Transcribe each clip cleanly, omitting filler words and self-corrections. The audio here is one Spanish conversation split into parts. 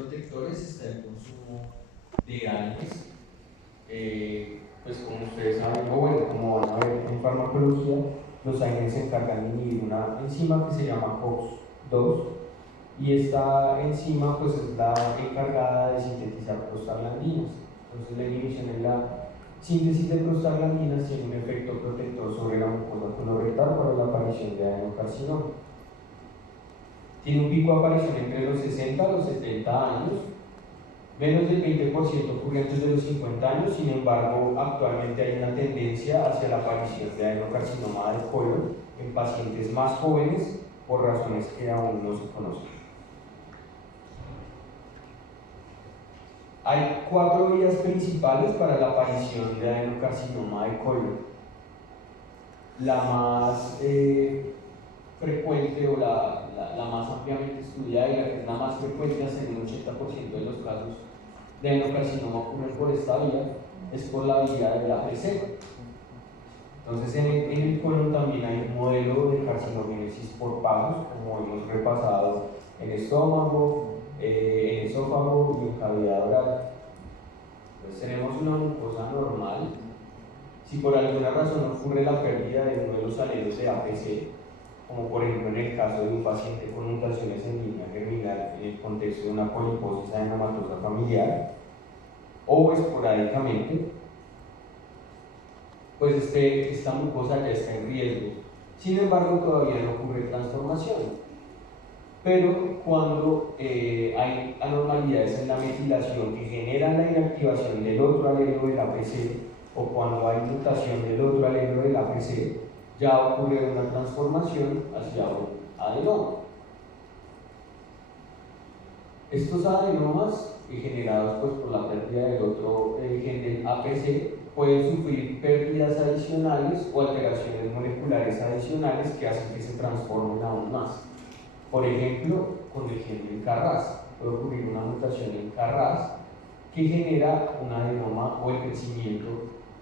protectores está el consumo de granos. Pues como ustedes saben, o bueno, como van a ver en farmacología, los AINES se encargan de inhibir una enzima que se llama COX-2, y esta enzima pues es la encargada de sintetizar prostaglandinas. Entonces la inhibición en la síntesis de prostaglandinas tiene un efecto protector sobre la mucosa colorectal para la aparición de adenocarcinoma. Tiene un pico de aparición entre los 60 a los 70 años, menos del 20% ocurre antes de los 50 años. Sin embargo, actualmente hay una tendencia hacia la aparición de adenocarcinoma del colon en pacientes más jóvenes por razones que aún no se conocen. Hay 4 vías principales para la aparición de adenocarcinoma de colon. La más frecuente o la más ampliamente estudiada y la que es la más frecuente, hasta en un 80% de los casos de adenocarcinoma ocurren por esta vía, es por la vía de la APC. Entonces en el colon también hay un modelo de carcinogénesis por pasos, como hemos repasado en estómago, en esófago y en cavidad oral. Entonces tenemos una mucosa normal. Si por alguna razón ocurre la pérdida de uno de los alelos de APC, como por ejemplo en el caso de un paciente con mutaciones en línea germinal en el contexto de una poliposis adenomatosa familiar, o esporádicamente, pues esta mucosa ya está en riesgo. Sin embargo, todavía no ocurre transformación. Pero cuando hay anormalidades en la metilación que generan la inactivación del otro alelo del APC, o cuando hay mutación del otro alelo del APC, ya ocurre una transformación hacia un adenoma. Estos adenomas generados pues, por la pérdida del otro gen del APC pueden sufrir pérdidas adicionales o alteraciones moleculares adicionales que hacen que se transformen aún más. Por ejemplo, con el gen del KRAS puede ocurrir una mutación en KRAS que genera un adenoma o el crecimiento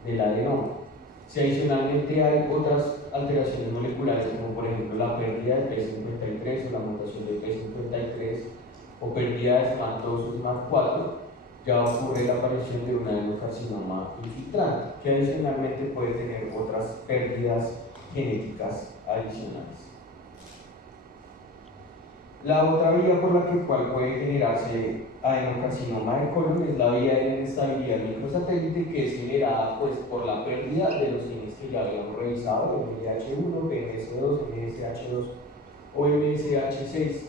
del adenoma. Si adicionalmente hay otras alteraciones moleculares, como por ejemplo la pérdida del P53 o la mutación del P53 o pérdida de SMART2 o SMART4, ya ocurre la aparición de un adenocarcinoma infiltrante, que adicionalmente puede tener otras pérdidas genéticas adicionales. La otra vía por la cual puede generarse adenocarcinoma de colon es la vía de inestabilidad microsatélite, que es generada pues, por la pérdida de los genes que ya habíamos revisado, MDH1, MSH2, MSH2 o MSH6.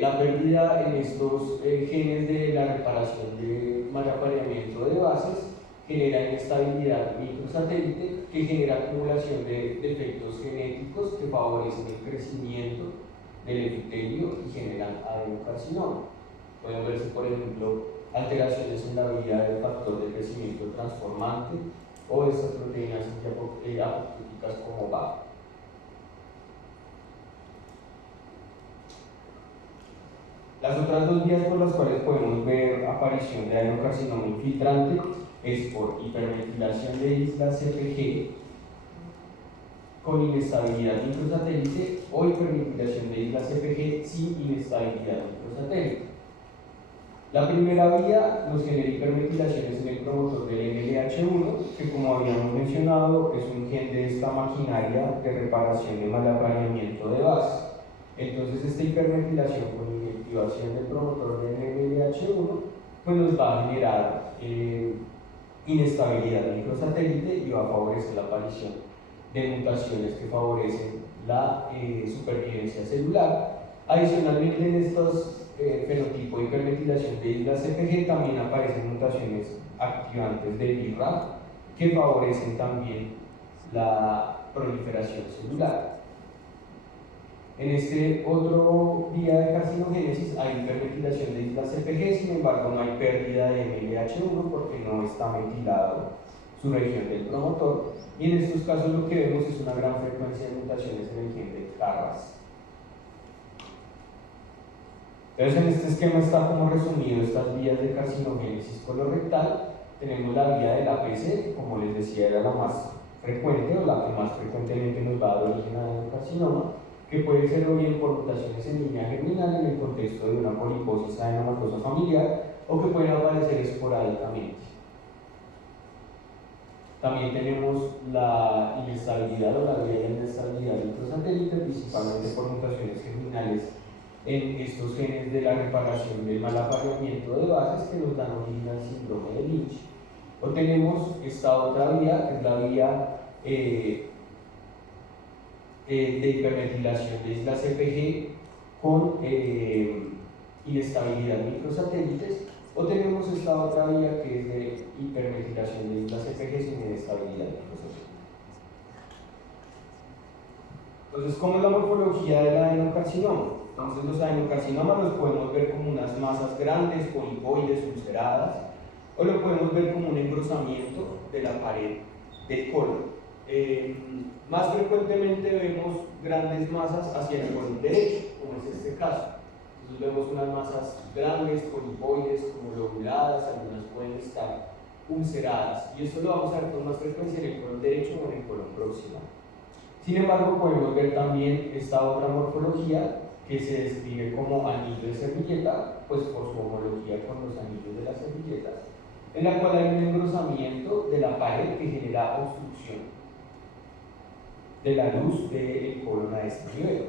La pérdida en estos genes de la reparación de mal apareamiento de bases genera inestabilidad microsatélite, que genera acumulación de defectos genéticos que favorecen el crecimiento del epitelio y generan adenocarcinoma. Pueden verse, por ejemplo, alteraciones en la vía del factor de crecimiento transformante o de estas proteínas apoptóticas como BAP. Las otras 2 vías por las cuales podemos ver aparición de adenocarcinoma infiltrante es por hiperventilación de islas CPG con inestabilidad microsatélite o hiperventilación de islas CPG sin inestabilidad microsatélite. La primera vía nos genera hiperventilaciones en el promotor del MLH1, que como habíamos mencionado es un gen de esta maquinaria de reparación de mal apareamiento de base. Entonces esta hiperventilación con inactivación del promotor del MLH1 pues nos va a generar inestabilidad microsatélite y va a favorecer la aparición de mutaciones que favorecen la supervivencia celular. Adicionalmente, en estos fenotipos de hiperventilación de islas CPG también aparecen mutaciones activantes de BRAF que favorecen también la proliferación celular. En este otro vía de carcinogénesis hay hiperventilación de islas CPG, sin embargo no hay pérdida de MLH1 porque no está metilado su región del promotor, y en estos casos lo que vemos es una gran frecuencia de mutaciones en el gen de KRAS. Entonces en este esquema está como resumido estas vías de carcinogénesis colorectal. Tenemos la vía del APC, como les decía era la más frecuente o la que más frecuentemente nos va a dar origen a adenocarcinoma, que puede ser o bien por mutaciones en línea germinal en el contexto contexto de una poliposis adenomatosa familiar o que pueden aparecer esporádicamente. También tenemos la inestabilidad o la vía de inestabilidad del microsatélite, principalmente por mutaciones germinales en estos genes de la reparación del mal apareamiento de bases que nos dan origen al síndrome de Lynch. O tenemos esta otra vía, que es la vía de hipermetilación de islas CpG con inestabilidad de microsatélites, o tenemos esta otra vía que es de hipermetilación de islas CpG sin inestabilidad de microsatélites. Entonces, ¿cómo es la morfología del adenocarcinoma? Entonces, los adenocarcinomas los podemos ver como unas masas grandes, polipoides, ulceradas, o lo podemos ver como un engrosamiento de la pared del colon. Más frecuentemente vemos grandes masas hacia el colon derecho, como es este caso. Entonces vemos unas masas grandes, polipoides, como lobuladas, algunas pueden estar ulceradas, y eso lo vamos a ver con más frecuencia en el colon derecho o en el colon proximal. Sin embargo, podemos ver también esta otra morfología que se describe como anillo de servilleta, pues por su homología con los anillos de las servilletas, en la cual hay un engrosamiento de la pared que genera obstrucción de la luz del colon a este nivel.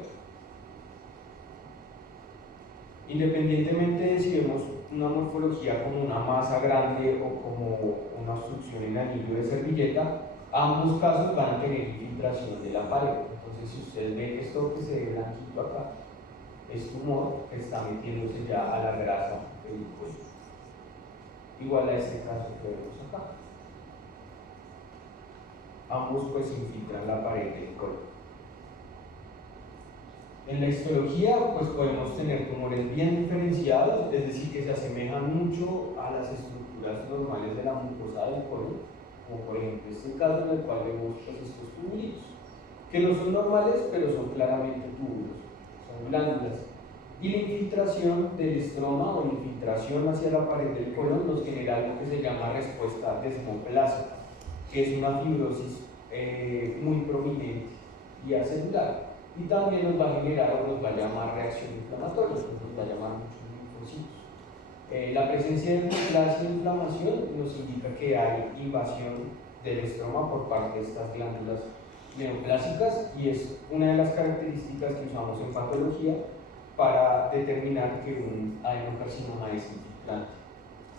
Independientemente de si vemos una morfología como una masa grande o como una obstrucción en anillo de servilleta, ambos casos van a tener infiltración de la pared. Entonces, si ustedes ven esto que se ve blanquito acá, es tumor que está metiéndose ya a la grasa del cuello. Igual a este caso que vemos acá. Ambos pues infiltran la pared del colon. En la histología pues podemos tener tumores bien diferenciados, es decir, que se asemejan mucho a las estructuras normales de la mucosa del colon, como por ejemplo este caso en el cual vemos pues, estos tubulitos, que no son normales pero son claramente túbulos, son glándulas. Y la infiltración del estroma o la infiltración hacia la pared del colon nos genera algo que se llama respuesta desmoplásica, que es una fibrosis muy prominente y acelular, y también nos va a generar o nos va a llamar reacción inflamatoria, nos va a llamar muchos linfocitos. La presencia de neoplasia e inflamación nos indica que hay invasión del estroma por parte de estas glándulas neoplásicas, y es una de las características que usamos en patología para determinar que un adenocarcinoma es infiltrante.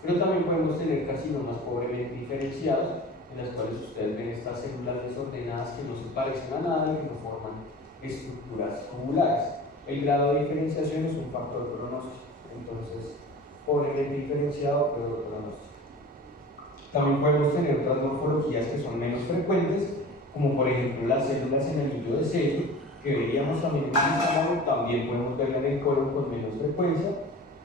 Pero también podemos tener carcinomas pobremente diferenciados, en las cuales ustedes ven estas células desordenadas que no se parecen a nada y que no forman estructuras tubulares. El grado de diferenciación es un factor pronóstico, entonces pobremente diferenciado, pero pronóstico. También podemos tener otras morfologías que son menos frecuentes, como por ejemplo las células en anillo de sello, que veríamos también en el estómago, también podemos verla en el colon con menos frecuencia.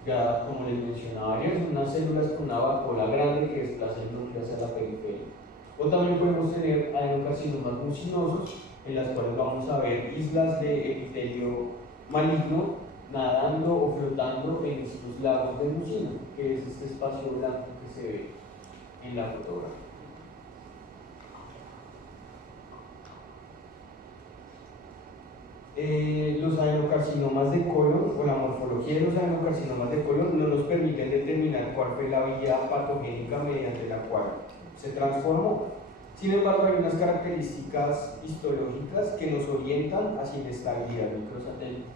Ya como les mencionaba ayer, son unas células con una vacuola grande que desplaza el núcleo hacia la periferia. O también podemos tener adenocarcinomas mucinosos, en las cuales vamos a ver islas de epitelio maligno nadando o flotando en estos lagos de mucina, que es este espacio blanco que se ve en la fotografía. Los adenocarcinomas de colon o la morfología de los adenocarcinomas de colon no nos permiten determinar cuál fue la vía patogénica mediante la cual se transformó. Sin embargo, hay unas características histológicas que nos orientan hacia inestabilidad microsatélite,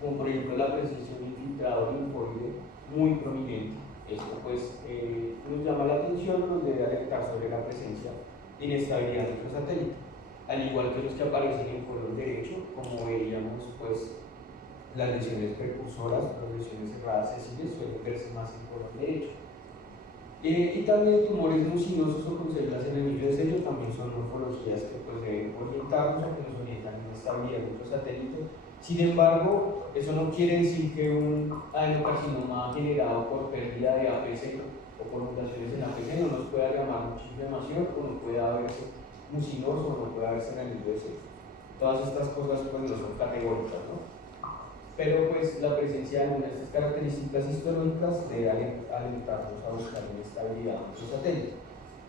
como por ejemplo la presencia de un infiltrado linfoide muy prominente. Esto pues nos llama la atención, nos debe alertar sobre la presencia de inestabilidad microsatélite, al igual que los que aparecen en colon derecho, como veíamos pues las lesiones precursoras, las lesiones cerradas sesiles suelen verse más en colon derecho. Y también tumores mucinosos o con células en el anillo de sello también son morfologías que pues deben orientarnos a que nos orientan en estabilidad microsatélite. Sin embargo, eso no quiere decir que un adenocarcinoma generado por pérdida de APC o por mutaciones en APC no nos pueda llamar mucha inflamación o no pueda verse mucinoso o no pueda verse en el anillo de sello. Todas estas cosas pues no son categóricas, ¿no? Pero pues la presencia de algunas de estas características histológicas debe alentarnos a buscar inestabilidad microsatélite.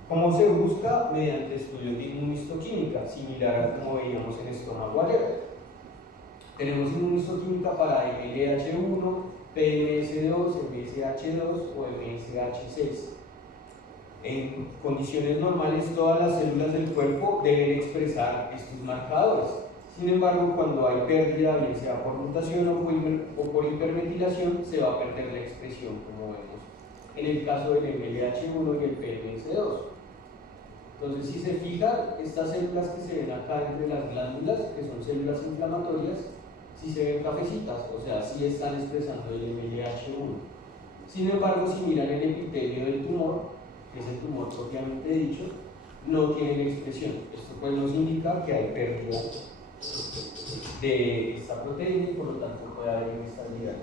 ¿Cómo se busca? Mediante estudios de inmunohistoquímica, similar a como veíamos en estómago alerta. Tenemos inmunistoquímica para MLH1, PMS2, MSH2 o MSH6. En condiciones normales, todas las células del cuerpo deben expresar estos marcadores. Sin embargo, cuando hay pérdida, bien sea por mutación o por hipermetilación, se va a perder la expresión, como vemos en el caso del MLH1 y el PMS2. Entonces, si se fijan, estas células que se ven acá entre las glándulas, que son células inflamatorias, sí se ven cafecitas, o sea, sí están expresando el MLH1. Sin embargo, si miran el epitelio del tumor, que es el tumor propiamente dicho, no tienen expresión. Esto pues nos indica que hay pérdida de esta proteína y por lo tanto puede haber inestabilidad.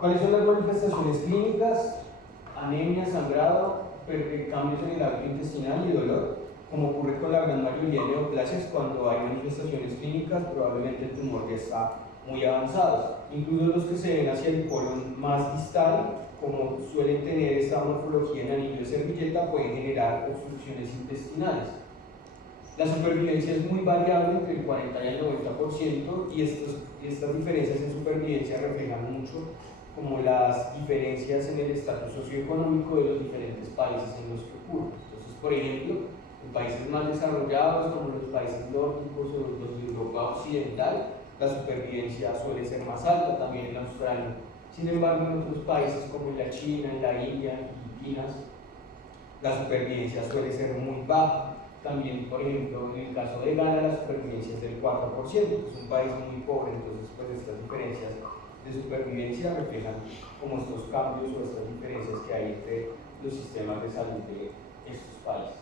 ¿Cuáles son las manifestaciones clínicas? Anemia, sangrado, cambios en el hábito intestinal y dolor. Como ocurre con la gran mayoría de neoplasias, cuando hay manifestaciones clínicas, probablemente el tumor ya está muy avanzado. Incluso los que se ven hacia el colon más distal, como suelen tener esta morfología en anillo de servilleta, pueden generar obstrucciones intestinales. La supervivencia es muy variable, entre el 40 y el 90%, y estas diferencias en supervivencia reflejan mucho como las diferencias en el estatus socioeconómico de los diferentes países en los que ocurren. Entonces, por ejemplo, en países más desarrollados, como los países nórdicos o los de Europa Occidental, la supervivencia suele ser más alta, también en Australia. Sin embargo, en otros países como en la China, en la India, en Filipinas, la supervivencia suele ser muy baja. También, por ejemplo, en el caso de Ghana, la supervivencia es del 4%, que es un país muy pobre, entonces pues estas diferencias de supervivencia reflejan como estos cambios o estas diferencias que hay entre los sistemas de salud de estos países.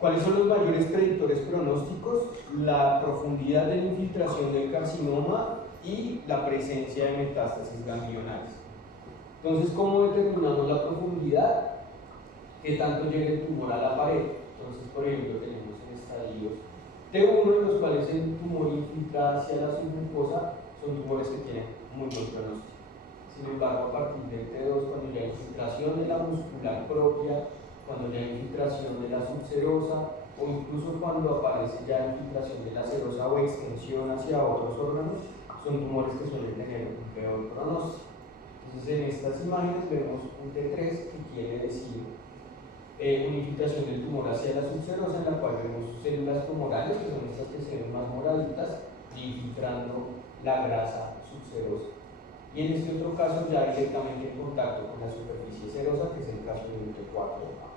¿Cuáles son los mayores predictores pronósticos? La profundidad de la infiltración del carcinoma y la presencia de metástasis ganglionales. Entonces, ¿cómo determinamos la profundidad? ¿Qué tanto llega el tumor a la pared? Entonces, por ejemplo, tenemos en estadios T1, en los cuales el tumor infiltra hacia la submucosa, son tumores que tienen muy buen pronóstico. Sin embargo, a partir del T2, cuando ya hay infiltración de la muscular propia, cuando ya hay infiltración de la subserosa, o incluso cuando aparece ya infiltración de la serosa o extensión hacia otros órganos, son tumores que suelen tener un peor pronóstico. Entonces, en estas imágenes vemos un T3 que quiere decir una infiltración del tumor hacia la subserosa, en la cual vemos células tumorales, que son estas que se ven más moraditas, infiltrando la grasa subserosa. Y en este otro caso ya directamente en contacto con la superficie serosa, que es el caso del T4A.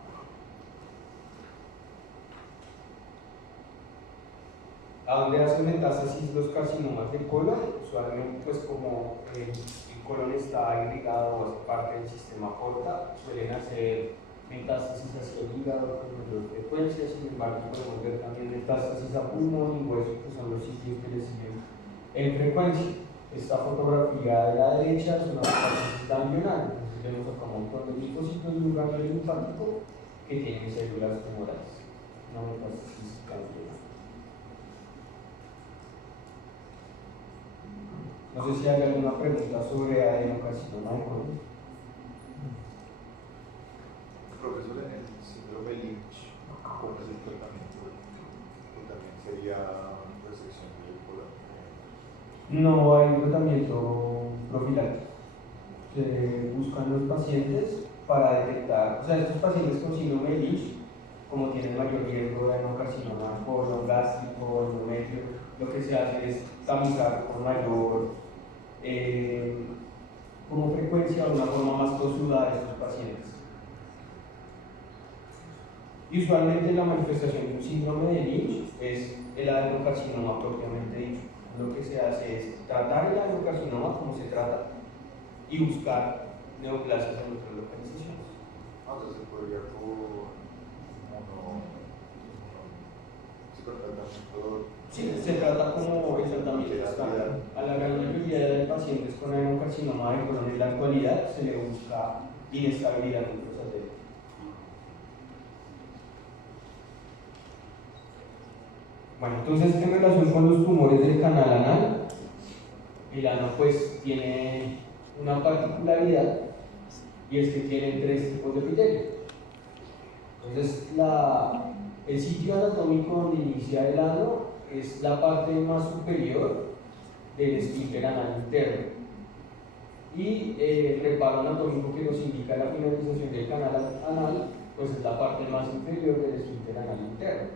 ¿A dónde hacen metástasis los carcinomas de colon? Usualmente, pues como el colon está irrigado o es parte del sistema porta, suelen hacer metástasis hacia el hígado con mayor frecuencia. Sin embargo, podemos ver también metástasis a pulmón y hueso, que son los sitios que le siguen en frecuencia. Esta fotografía de la derecha es una metástasis ganglional. Entonces vemos acá un montón de linfocitos de un ganglio linfático que tienen células tumorales. Una metástasis ganglional. No sé si hay alguna pregunta sobre adenocarcinoma de colon. Profesor, en el síndrome de Lynch, ¿cómo es el tratamiento? ¿O también sería restricción del colon? No hay un tratamiento profiláctico. Se buscan los pacientes para detectar, o sea, estos pacientes con síndrome de Lynch, como tienen mayor riesgo de adenocarcinoma de colon, gástrico, endometrio, lo que se hace es tamizar con mayor como frecuencia o de una forma más tosuda a estos pacientes. Y usualmente la manifestación de un síndrome de Lynch es el adenocarcinoma propiamente dicho. Lo que se hace es tratar el adenocarcinoma como se trata y buscar neoplasias en otras localizaciones. Entonces se podría como Sí, se trata como el tratamiento estándar. A la gran mayoría de pacientes con adenocarcinoma de colon en la actualidad se le busca inestabilidad microsatélite. Bueno, entonces en relación con los tumores del canal anal, el ano pues tiene una particularidad y es que tiene 3 tipos de epitelio. Entonces el sitio anatómico donde inicia el ano es la parte más superior del esfínter anal interno. Y el reparo anatómico que nos indica la finalización del canal anal, pues es la parte más inferior del esfínter anal interno.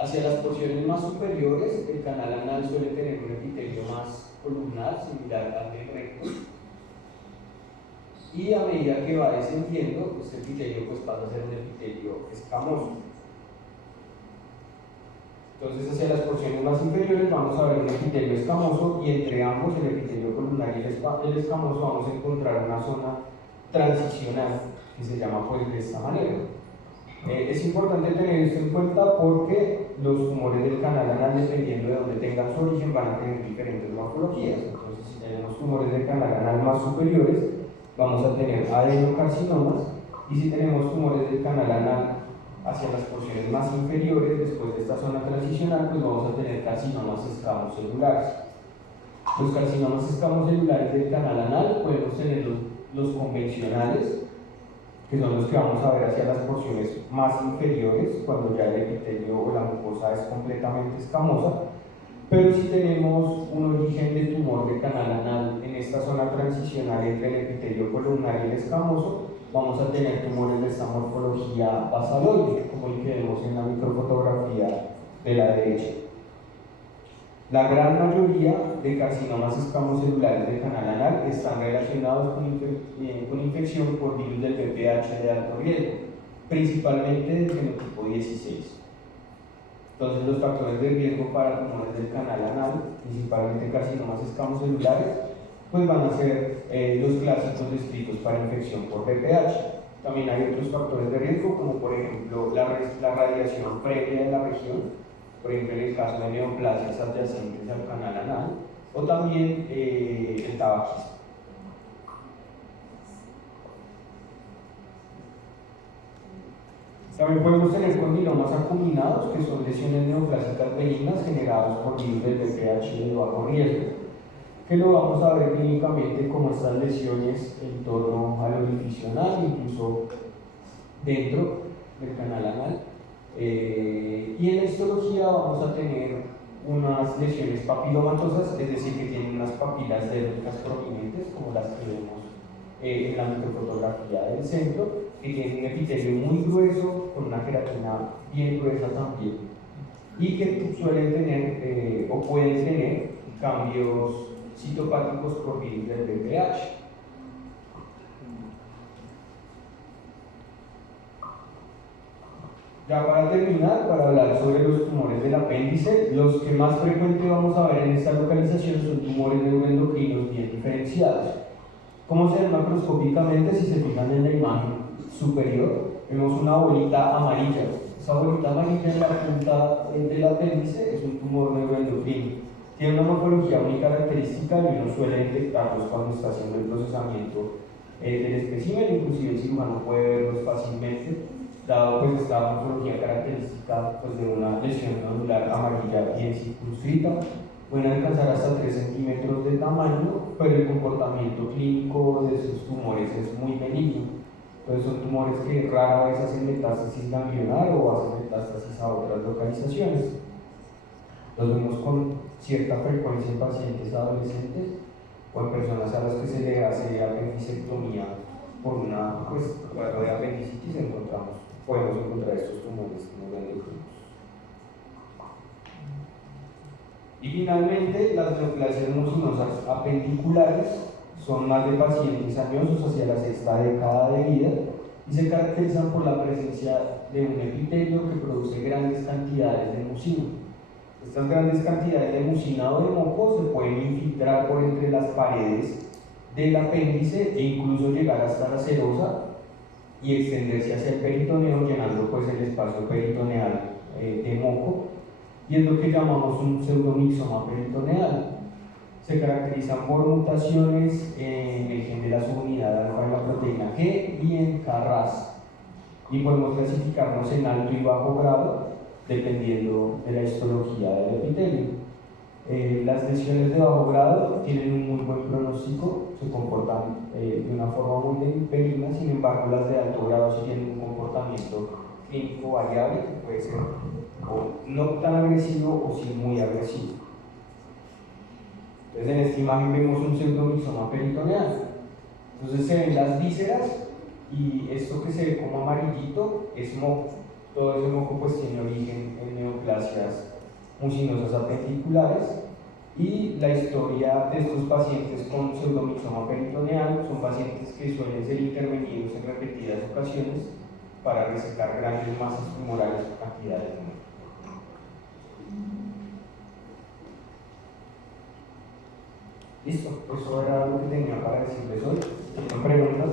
Hacia las porciones más superiores, el canal anal suele tener un epitelio más columnar, similar al del recto. Y a medida que va descendiendo, este epitelio pues pasa a ser un epitelio escamoso. Entonces, hacia las porciones más inferiores vamos a ver un epitelio escamoso, y entre ambos, el epitelio columnar y el escamoso, vamos a encontrar una zona transicional que se llama pues de esta manera. Es importante tener esto en cuenta porque los tumores del canal anal, dependiendo de donde tengan su origen, van a tener diferentes morfologías. Entonces, si tenemos tumores del canal anal más superiores, vamos a tener adenocarcinomas, y si tenemos tumores del canal anal hacia las porciones más inferiores, después de esta zona transicional, pues vamos a tener carcinomas escamocelulares. Los carcinomas escamocelulares del canal anal podemos tener los convencionales, que son los que vamos a ver hacia las porciones más inferiores, cuando ya el epitelio o la mucosa es completamente escamosa. Pero si tenemos un origen de tumor de canal anal en esta zona transicional entre el epitelio columnar y el escamoso, vamos a tener tumores de esta morfología basaloide, como el que vemos en la microfotografía de la derecha. La gran mayoría de carcinomas escamocelulares del canal anal están relacionados con infección por virus del VPH de alto riesgo, principalmente del genotipo 16. Entonces, los factores de riesgo para tumores del canal anal, principalmente carcinomas escamocelulares, pues van a ser los clásicos descritos para infección por VPH. También hay otros factores de riesgo, como por ejemplo la radiación previa de la región, por ejemplo en el caso de neoplasias adyacentes al canal anal, o también el tabaquismo. También podemos tener condilomas acuminados, que son lesiones neoplásicas benignas generadas por virus del VPH de bajo riesgo, que lo vamos a ver clínicamente como estas lesiones en torno al orificio anal, incluso dentro del canal anal. Y en la histología vamos a tener unas lesiones papilomatosas, es decir, que tienen unas papilas dérmicas prominentes, como las que vemos en la microfotografía del centro, que tienen un epitelio muy grueso, con una queratina bien gruesa también, y que suelen tener o pueden tener cambios citopáticos por virus del VPH. Ya para terminar, para hablar sobre los tumores del apéndice, los que más frecuente vamos a ver en esta localización son tumores neuroendocrinos bien diferenciados. ¿Cómo se ven macroscópicamente? Si se fijan en la imagen superior, vemos una bolita amarilla. Esa bolita amarilla en la punta del apéndice es un tumor neuroendocrino. Tiene una morfología muy característica y uno suele detectarlos cuando está haciendo el procesamiento del espécimen. Inclusive el cirujano puede verlos fácilmente, dado pues esta morfología característica pues, de una lesión nodular amarilla bien circunscrita. Pueden alcanzar hasta 3 centímetros de tamaño, pero el comportamiento clínico de estos tumores es muy benigno. Entonces son tumores que rara vez hacen metástasis ganglionar o hacen metástasis a otras localizaciones. Los vemos con cierta frecuencia en pacientes adolescentes o en personas a las que se le hace apendicectomía por una cuadro de apendicitis. Podemos encontrar estos tumores neuroendocrinos. Y finalmente, las neoplasias mucinosas apendiculares son más de pacientes añosos hacia la sexta década de vida y se caracterizan por la presencia de un epitelio que produce grandes cantidades de mucina. Estas grandes cantidades de mucina o de moco se pueden infiltrar por entre las paredes del apéndice e incluso llegar hasta la serosa y extenderse hacia el peritoneo, llenando pues el espacio peritoneal de moco, y es lo que llamamos un pseudomixoma peritoneal. Se caracterizan por mutaciones en el gen de la subunidad alfa de la proteína G y en KRAS, y podemos clasificarnos en alto y bajo grado dependiendo de la histología del epitelio. Las lesiones de bajo grado tienen un muy buen pronóstico, se comportan de una forma muy benigna. Sin embargo, las de alto grado sí tienen un comportamiento clínico variable que puede ser o no tan agresivo o sí muy agresivo. Entonces en esta imagen vemos un pseudomixoma peritoneal. Entonces se ven las vísceras y esto que se ve como amarillito es moco. Todo ese moco pues tiene origen en neoplasias mucinosas apendiculares. Y la historia de estos pacientes con pseudomixoma peritoneal son pacientes que suelen ser intervenidos en repetidas ocasiones para resecar grandes masas tumorales o cantidades de moco. Listo, eso era lo que tenía para decirles hoy. ¿Tienen preguntas?